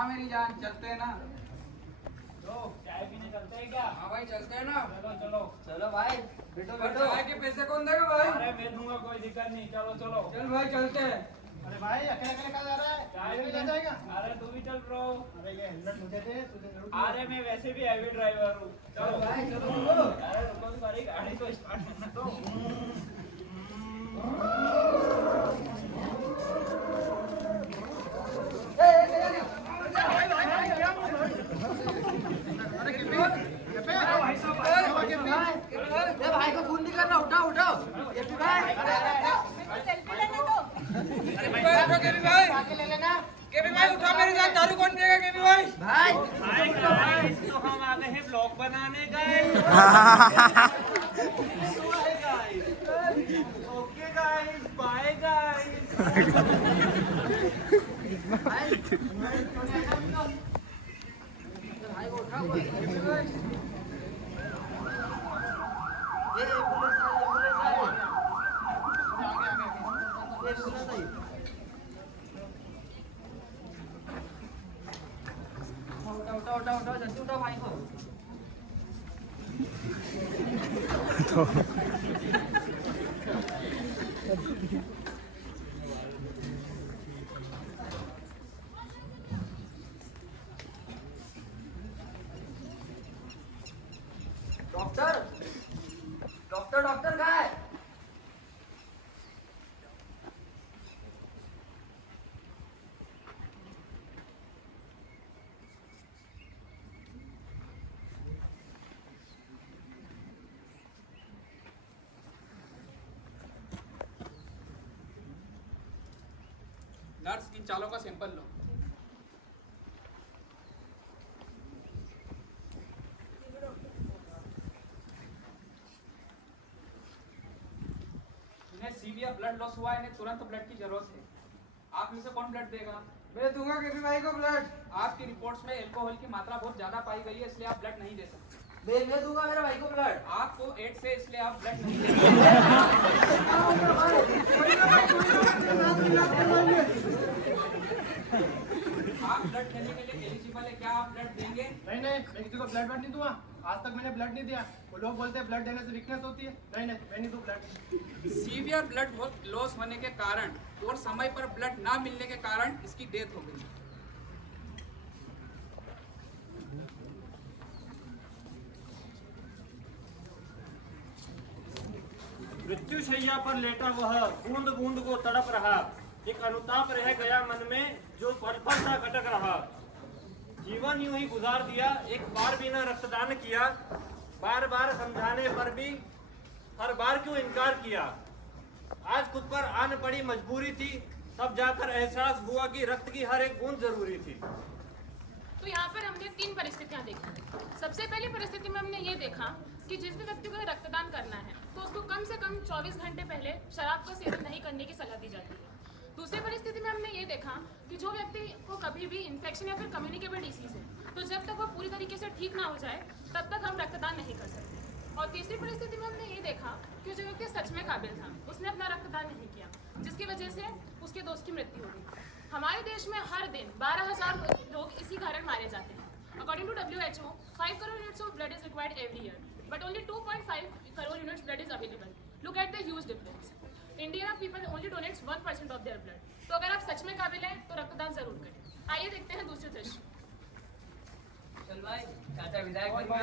हाँ मेरी जान, चलते हैं ना। चाय पीने चलते हैं क्या? हाँ भाई चलते हैं ना। चलो चलो चलो भाई, बैठो बैठो। चाय के पैसे कौन देगा भाई? अरे मैं दूंगा, कोई दिक्कत नहीं। चलो चलो चल भाई चलते हैं। अरे भाई अकेले अकेले कहाँ जा रहा है? चाय ले पीने जाएगा। अरे तू भी चल ब्रो। अरे ये हेलमेट मुझे दे, तुझे जरूर। अरे मैं वैसे भी हैवी ड्राइवर हूँ। चलो भाई चलो। अरे रुको तुम्हारी गाड़ी को स्टार्ट करना तो। भाई को फोन नहीं करना, उठाओ उठाओ। केपी भाई, ले लेना। केपी भाई उठा मेरे साथ। दारू कौन पिएगा केपी भाई? भाई हाय गाइस, तो हम आ गए हैं ब्लॉग बनाने guys. Okay guys, bye guys. भाई को उठाओ केपी भाई। ये एम्बुलेंस आई, एम्बुलेंस आई। ये एम्बुलेंस आई। उठाओ जल्दी उठाओ भाई को। डॉक्टर डॉक्टर डॉक्टर कहाँ है? नर्स, इन चालों का सैंपल लो। इन्हें सीवियर ब्लड लॉस हुआ है, इन्हें तुरंत ब्लड की जरूरत है। आप में से कौन ब्लड देगा? मैं दूंगा केपी भाई को ब्लड। आपकी रिपोर्ट्स में अल्कोहल की मात्रा बहुत ज्यादा पाई गई है, इसलिए आप ब्लड नहीं दे सकते। मैं दूंगा मेरे भाई को ब्लड। आपको एड्स है, इसलिए आप ब्लड नहीं दे सकते। आप ब्लड देने के लिए एलिजिबल है, क्या आप ब्लड देंगे? नहीं नहीं, मैं किसी को ब्लड नहीं दूंगा। आज तक मैंने ब्लड नहीं दिया। वो लोग बोलते हैं ब्लड देने से वीकनेस होती है। नहीं नहीं, मैं नहीं दूं ब्लड। सीवियर ब्लड लॉस होने के कारण और समय पर ब्लड ना मिलने के कारण इसकी डेथ हो गई। मृत्युशैया पर लेटा वह बूंद बूंद को तड़प रहा। एक अनुताप रह गया मन में जो पल पल सा खटक रहा। जीवन यूं ही गुजार दिया, एक बार भी न रक्तदान किया। बार बार समझाने पर भी हर बार क्यों इनकार किया। आज खुद पर आन पड़ी मजबूरी थी, तब जाकर एहसास हुआ कि रक्त की हर एक बूंद जरूरी थी। तो यहाँ पर हमने 3 परिस्थितियाँ देखी। सबसे पहली परिस्थिति में हमने ये देखा कि जिस भी व्यक्ति को रक्तदान करना है तो उसको कम से कम 24 घंटे पहले शराब का सेवन नहीं करने की सलाह दी जाती है। दूसरी परिस्थिति में हमने ये देखा कि जो व्यक्ति को कभी भी इन्फेक्शन या फिर कम्युनिकेबल डिसीज है, तो जब तक वो पूरी तरीके से ठीक ना हो जाए तब तक हम रक्तदान नहीं कर सकते। और तीसरी परिस्थिति में हमने ये देखा कि जो व्यक्ति सच में काबिल था, उसने अपना रक्तदान नहीं किया, जिसकी वजह से उसके दोस्त की मृत्यु हो गई। हमारे देश में हर दिन 12,000 लोग इसी कारण मारे जाते हैं। According to WHO, 5 crore units of blood is required every year, but only 2.5 crore units blood is available. Look at the huge difference. India people only donates 1% of their blood. तो अगर आप सच में काबिल हैं तो रक्तदान जरूर करें। आइए देखते हैं दूसरे दृश्य। चल भाई, चाचा विधायक बन गया।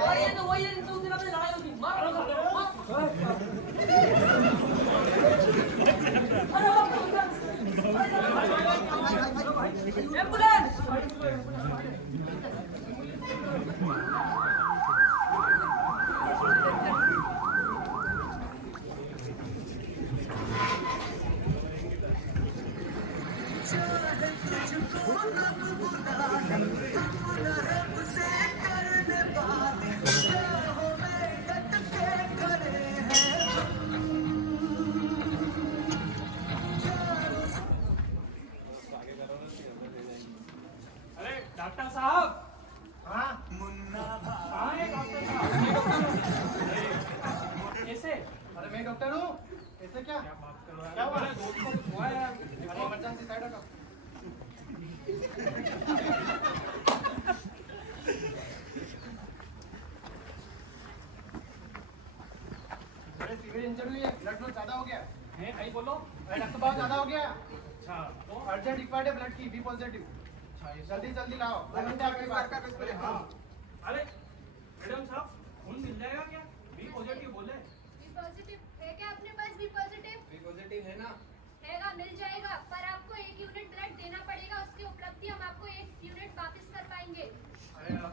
और ये तो वही है जिससे उस दिन अपने लड़ाई होती। एम्बुलेंस। अरे डॉक्टर साहब, हाँ कहाँ है डॉक्टर साहब? कैसे? अरे मैं डॉक्टर हूँ। ऐसे क्या क्या बात कर रहा है? क्या हुआ? मेरे दोस्त को कुछ हुआ है यार। अरे इमरजेंसी साइड हटो। है कहीं बोलो। अरे रक्त बहुत ज्यादा हो गया, अच्छा तो अर्जेंट रिक्वायर्ड है ब्लड की, बी पॉजिटिव। जल्दी जल्दी लाओ, 2 घंटे आपके पास। हाँ अरे मैडम साहब खून मिल जाएगा क्या? बी पॉजिटिव बोले। बी पॉजिटिव है क्या अपने पास? बी पॉजिटिव बी पॉजिटिव है ना? हैगा, मिल जाएगा, पर आपको 1 यूनिट ब्लड देना पड़ेगा। उसके उपलब्धि हम आपको 1 यूनिट वापस कर पाएंगे। अरे हम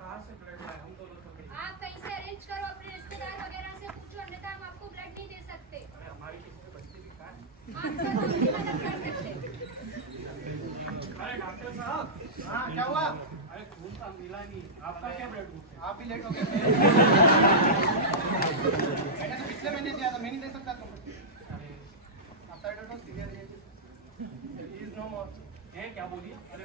कहाँ से ब्लड लाए? हम दोनों तो नहीं। आप कहीं से अरेंज करो, अपने रिश्तेदार वगैरह से पूछो, अन्यथा हम आपको ब्लड नहीं दे सकते। अरे हमारी किसी के बच्चे भी कहाँ है? आप करो, अपनी मदद कर सकते। अरे डॉक्टर साहब। हाँ क्या हुआ? अरे खून तो मिला नहीं, आपका क्या ब्लड ग्रुप है? आप भी लेट हो गए। मैंने तो पिछले महीने दिया था, मैं नहीं दे सकता तुमको। After that was serious, is no more. है क्या बोलिए? अरे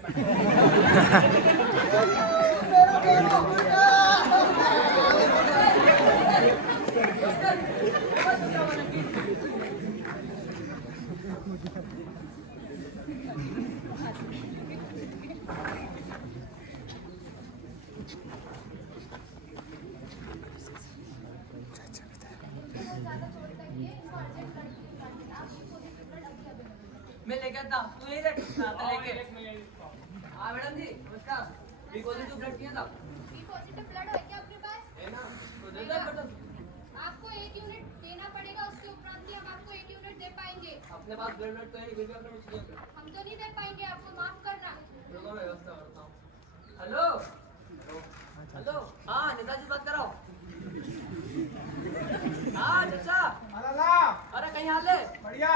ज्यादा चोट लगी है, इनको अर्जेंट ब्लड चाहिए। आप पॉजिटिव ब्लड अभी अवेलेबल। मैं लेके आता हूँ, तू यही रख आता लेके। हाँ मैडम जी नमस्कार। बी पॉजिटिव ब्लड किया था? बी पॉजिटिव ब्लड है क्या अपने पास? है ना? तो दे दो बटन। आपको 1 यूनिट देना पड़ेगा, उसके उपरांत ही हम आपको 1 यूनिट दे पाएंगे। अपने पास ब्लड तो है नहीं, फिर भी अपने कुछ किया। हम तो नहीं दे पाएंगे आपको, माफ करना। रुको मैं व्यवस्था करता हूँ। हेलो हेलो, हाँ नेताजी बात कराओ। हाँ चाचा। अरे कहीं हाल है? बढ़िया।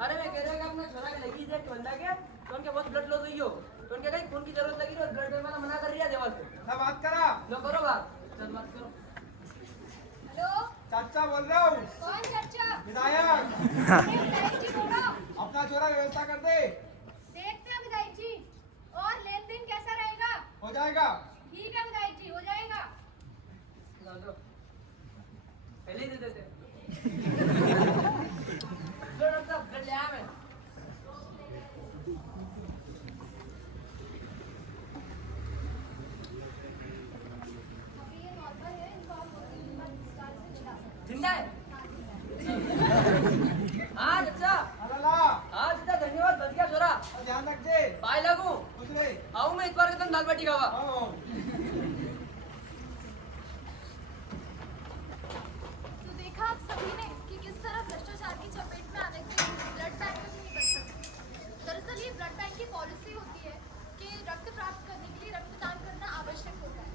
अरे मैं कह रहा हूँ कि अपना छोरा के लगी है बंदा के, तो उनके बहुत ब्लड लॉस हुई हो, तो उनके कहीं खून की जरूरत लगी हो, ब्लड देने वाला मना कर रही है देवा से। ना बात करा। लो करो बात, चल बात करो। हेलो, चाचा बोल रहा हूँ। कौन चाचा? विधायक, अरे विधायक जी बोलो। अपना छोरा व्यवस्था कर दे। देखते हैं विधायक जी, और लेन देन कैसा रहेगा? हो जाएगा। ठीक है विधायक जी, हो जाएगा। लो पहले ही दे देते। लो डॉक्टर साहब ब्लड ले आया मैं। अभी ये नॉर्मल है, इनको आप 2 दिन बाद डिस्चार्ज से दिला सकते हैं। जिंदा है? हाँ चाचा। हाँ चाचा धन्यवाद, बच गया छोरा। ध्यान रख दे। पाए लगू कुछ नहीं। आऊँ मैं इतवार के दिन दाल बाटी खावा। तो देखा आप सभी ने कि किस तरह भ्रष्टाचार की चपेट में आने से ब्लड बैंक नहीं बच सकते। दरअसल ये ब्लड बैंक की पॉलिसी होती है कि रक्त प्राप्त करने के लिए रक्तदान करना आवश्यक होता है,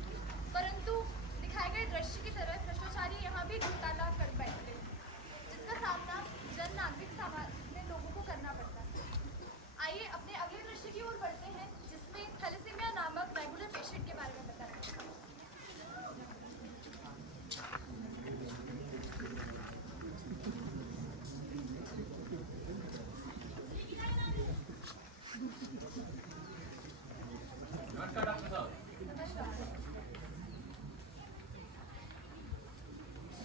परंतु दिखाए गए दृश्य की तरह भ्रष्टाचारी यहाँ भी घोटाला कर बैठते हैं, जिसका सामना जन नागरिक सामान्य लोगों को करना पड़ता है। आइए अपने अगले दृश्य की ओर बढ़ते हैं, जिसमें थैलेसीमिया नामक रेगुलर पेशेंट के बारे में बताया जाएगा। नमस्कार डॉक्टर साहब। नमस्कार।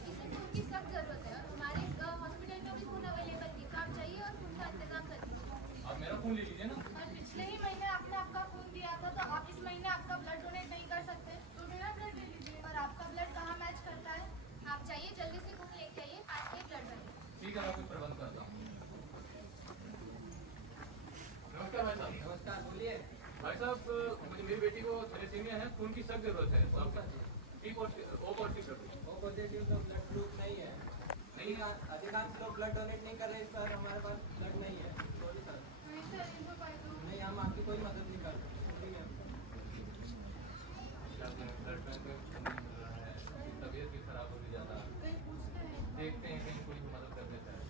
इसे खून की सख्त जरूरत है और हमारे हॉस्पिटल में भी खून अवेलेबल है, तो आप जाइए और खून का इंतजाम कर दीजिए। आप मेरा खून ले लीजिए ना। और पिछले ही महीने आपने आपका खून दिया था, तो आप इस महीने आपका ब्लड डोनेट नहीं कर सकते, तो मेरा ब्लड ले लीजिए। और आपका ब्लड कहाँ मैच करता है? आप जाइए जल्दी से खून लेके आइए, आज के ब्लड बैंक। ठीक है, मैं कुछ प्रबंध करता हूँ। नमस्कार भाई साहब। नमस्कार, बोलिए। भाई साहब मुझे मेरी बेटी को थैलेसीमिया है, खून की सख्त जरूरत है। तो आपका ओ पॉजिटिव ओ पॉजिटिव तो ब्लड ग्रुप नहीं है। नहीं, अधिकांश लोग ब्लड डोनेट नहीं कर रहे सर, हमारे पास ब्लड नहीं है। Sorry sir. नहीं सर, इनको कर दो। नहीं, हम आपकी कोई मदद नहीं कर सकते। ठीक है। ब्लड बैंक में तबीयत भी खराब होती ज़्यादा। कहीं पूछते हैं। देखते हैं कहीं कोई मदद कर देता है।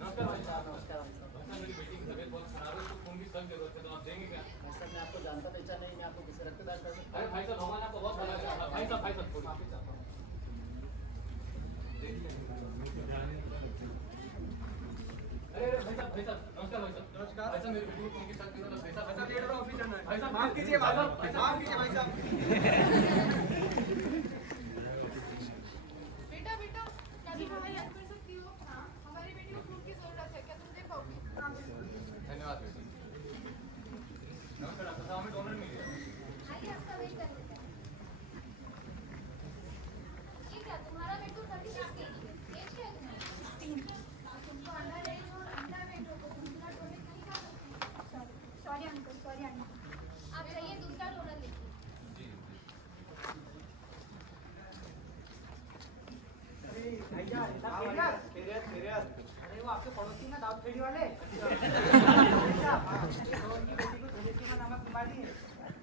नमस्कार भाई साहब। नमस्कार भाई साहब। डॉक्टर मेरी बेटी की तबीयत बहुत खराब है, तो खून की सख्त जरूरत है, तो आप देंगे क्या? सर मैं आपको जानता पहचान नहीं, मैं आपको किसी रक्तदान कर सकता अरे भाई साहब हमारा आपको बहुत भला लगा। भाई साहब माफी चाहता हूँ। अरे भाई साहब नमस्कार भाई साहब। नमस्कार। भाई साहब मेरी बेटी को खून की सख्त जरूरत है। भाई साहब लीडर ऑफिस जाना है। भाई साहब माफ कीजिए भाई साहब, माफ कीजिए भाई साहब। बेटा बेटा, ओपीडी वाले अच्छा, तो उनकी बेटी को थैलेसीमिया नामक बीमारी है,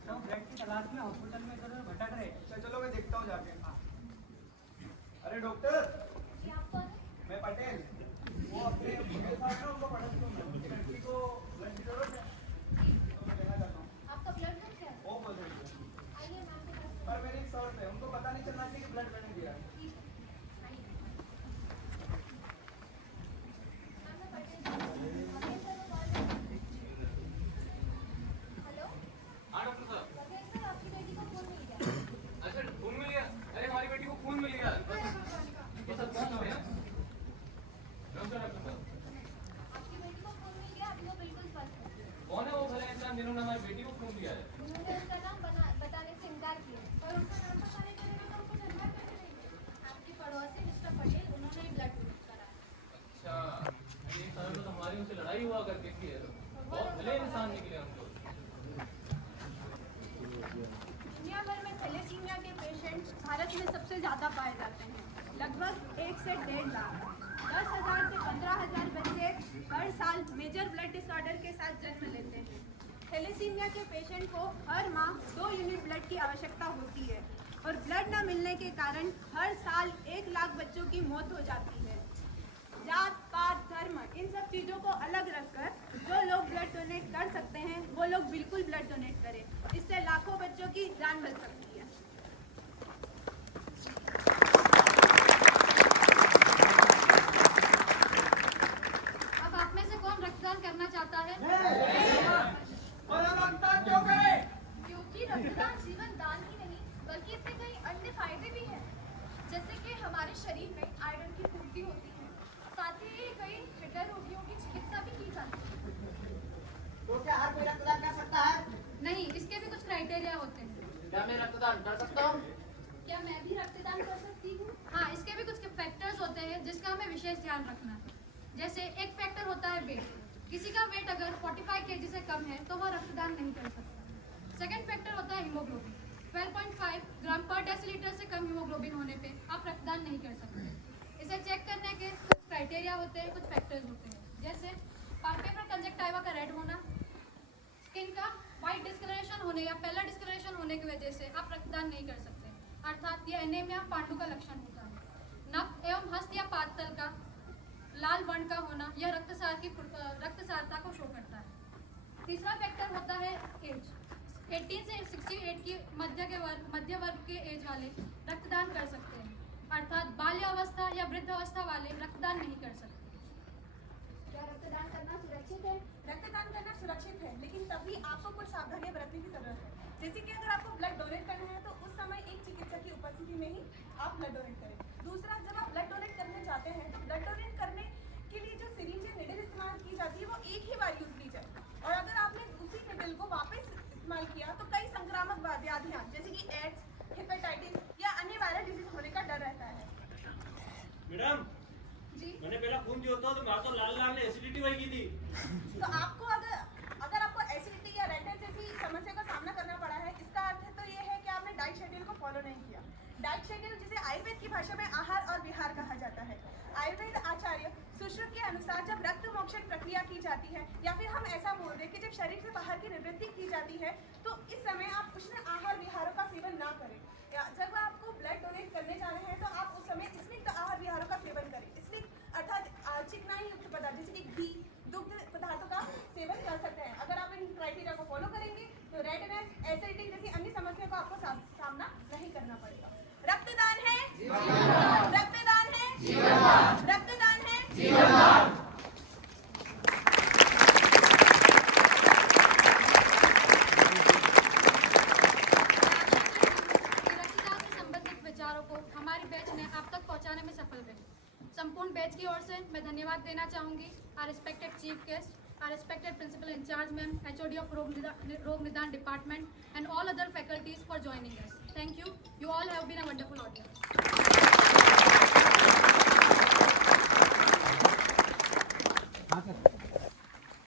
तो ब्लड की तलाश में हॉस्पिटल में इधर उधर भटक रहे। अच्छा चलो मैं देखता हूँ जाके। अरे डॉक्टर, जी आप कौन हैं? मैं पटेल, वो अपने मेरे साथ ना उनको पढ़ा चुका हूँ, उनकी लड़की को ब्लड की जरूरत है, तो मैं देना चाहता हूँ। आपका ब्लड ग्रुप क्या है? वो बोल रही है, आइए मैम के पास। पर मेरी एक शर्त है, उनको पता नहीं चलना चाहिए कि ब्लड मैंने दिया है। ठीक है, आइए। मैम मैं पटेल अभी सर को कॉल हेलो हाँ डॉक्टर साहब। वकील सर आपकी बेटी को खून मिल गया। अच्छा खून मिल गया? अरे हमारी बेटी को खून मिल गया। बस अब कौन है? डॉक्टर साहब। आपकी बेटी को खून मिल गया, अभी वो बिल्कुल स्वस्थ है। कौन है वो भले इंसान जिन्होंने हमारी बेटी को खून दिया है? उन्होंने उसका नाम बताने से इनकार किया, पर उनका नाम बताने चलेगा तो हमको धन्यवाद कैसे देंगे? आपके पड़ोसी मिस्टर पटेल, उन्होंने ही ब्लड डोनेट करा। अच्छा ये साल में तो हमारी उनसे लड़ाई हुआ करती थी। बहुत भले इंसान निकले हम लोग। दुनिया भर में थैलेसीमिया के पेशेंट भारत में सबसे ज़्यादा पाए जाते हैं, लगभग 1 से 1.5 लाख। 10,000 से 15,000 बच्चे हर साल मेजर ब्लड डिसऑर्डर के साथ जन्म लेते हैं। थैलेसीमिया के पेशेंट को हर माह 2 यूनिट ब्लड की आवश्यकता होती है और ब्लड न मिलने के कारण हर साल 1 लाख बच्चों की मौत हो जाती है। जात पात धर्म इन सब चीज़ों को अलग रखकर जो लोग ब्लड डोनेट कर सकते हैं वो लोग बिल्कुल ब्लड डोनेट करें, इससे लाखों बच्चों की जान बच सकती है। अब आप में से कौन रक्तदान करना चाहता है? क्योंकि रक्तदान जीवन दान ही नहीं बल्कि इसके कई अन्य फायदे भी हैं, जैसे कि हमारे शरीर में आयरन की पूर्ति होती है, साथ ही कई हृदय रोगियों की चिकित्सा भी की जाती है। तो क्या हर कोई रक्तदान कर सकता है? नहीं, इसके भी कुछ क्राइटेरिया होते हैं। क्या मैं रक्तदान कर सकता हूँ? क्या मैं भी रक्तदान कर सकती हूँ? हाँ, इसके भी कुछ फैक्टर्स होते हैं जिसका हमें विशेष ध्यान रखना है। जैसे एक फैक्टर होता है वेट। किसी का वेट अगर 45 kg से कम है तो वह रक्तदान नहीं कर सकता। सेकंड फैक्टर होता है हीमोग्लोबिन। 12.5 ग्राम पर डेसीलीटर से कम हीमोग्लोबिन होने पे आप रक्तदान नहीं कर सकते। इसे चेक करने के कुछ क्राइटेरिया होते हैं, कुछ फैक्टर्स होते हैं, जैसे पाल्पेब्रल कंजक्टिवा का रेड होना, स्किन का वाइट डिस्कलरेशन होने या पेलर डिस्कलरेशन होने की वजह से आप रक्तदान नहीं कर सकते, अर्थात यह एनीमिया पांडु का लक्षण होता है। नक एवं हस्त या पातल का लाल वर्ण का होना यह रक्तसारता को शो करता है। तीसरा फैक्टर होता है एज। 18 से 68 की मध्य वर्ग के एज वाले रक्तदान कर सकते हैं, अर्थात बाल्यावस्था या वृद्धावस्था वाले रक्तदान नहीं कर सकते। क्या रक्तदान करना सुरक्षित है? रक्तदान करना सुरक्षित है, लेकिन तभी आपको कुछ सावधानियां बरतने की जरूरत है। जैसे कि अगर आपको ब्लड डोनेट करना है तो उस समय एक चिकित्सक की उपस्थिति में ही आप ब्लड डोनेट करें। दूसरा, जब आप ब्लड डोनेट करने जाते हैं तो ब्लड डोनेट करने के लिए जो सिरिंज या निडल इस्तेमाल की जाती है वो एक ही बार यूज की जाए, और अगर आपने उसी निडल को वापस इस्तेमाल किया तो कई संक्रामक व्याधियां जैसे कि एड्स, हेपेटाइटिस या अन्य वायरल डिजीज होने का डर रहता है। मैडम जी, मैंने पहला खून दिया होता तो मैं तो लाल ने एसिडिटी वही की थी। तो आपको अगर आपको एसिडिटी या रेडनेस जैसी समस्या का सामना करना पड़ा है, इसका अर्थ तो ये है कि आपने डाइट शेड्यूल को फॉलो नहीं किया। डाइट शेड्यूल जिसे आयुर्वेद की भाषा में आहार और विहार कहा जाता है। आयुर्वेद आचार्य सुश्रुत के अनुसार जब रक्त मोक्षण प्रक्रिया की जाती है या फिर हम ऐसा बोल रहे कि जब शरीर से बाहर की निवृत्ति की जाती है तो इस समय आप उष्ण आहार विहारों का सेवन ना करें। जब आपको ब्लड डोनेट करने जा रहे हैं तो आप उस समय स्निग्ध आहार विहारों का सेवन करें। स्निग्ध अर्थात चिकनाई युक्त पदार्थ जैसे कि घी, दुग्ध पदार्थों का सेवन कर सकते हैं। अगर आप इन क्राइटेरिया को फॉलो करेंगे तो रेडनेस, एसिडिटी जैसी अन्य समस्या का आपको सामना नहीं करना पड़ेगा। रक्तदान है, रक्तदान है, रक्तदान है। रक्तदान से संबंधित विचारों को हमारी बैच ने आप तक पहुंचाने में सफल रहे। संपूर्ण बैच की ओर से मैं धन्यवाद देना चाहूंगी our respected chief guest, our respected principal in charge ma'am, HOD of Rog Nidan department and all other faculties for joining us. Thank you. You all have been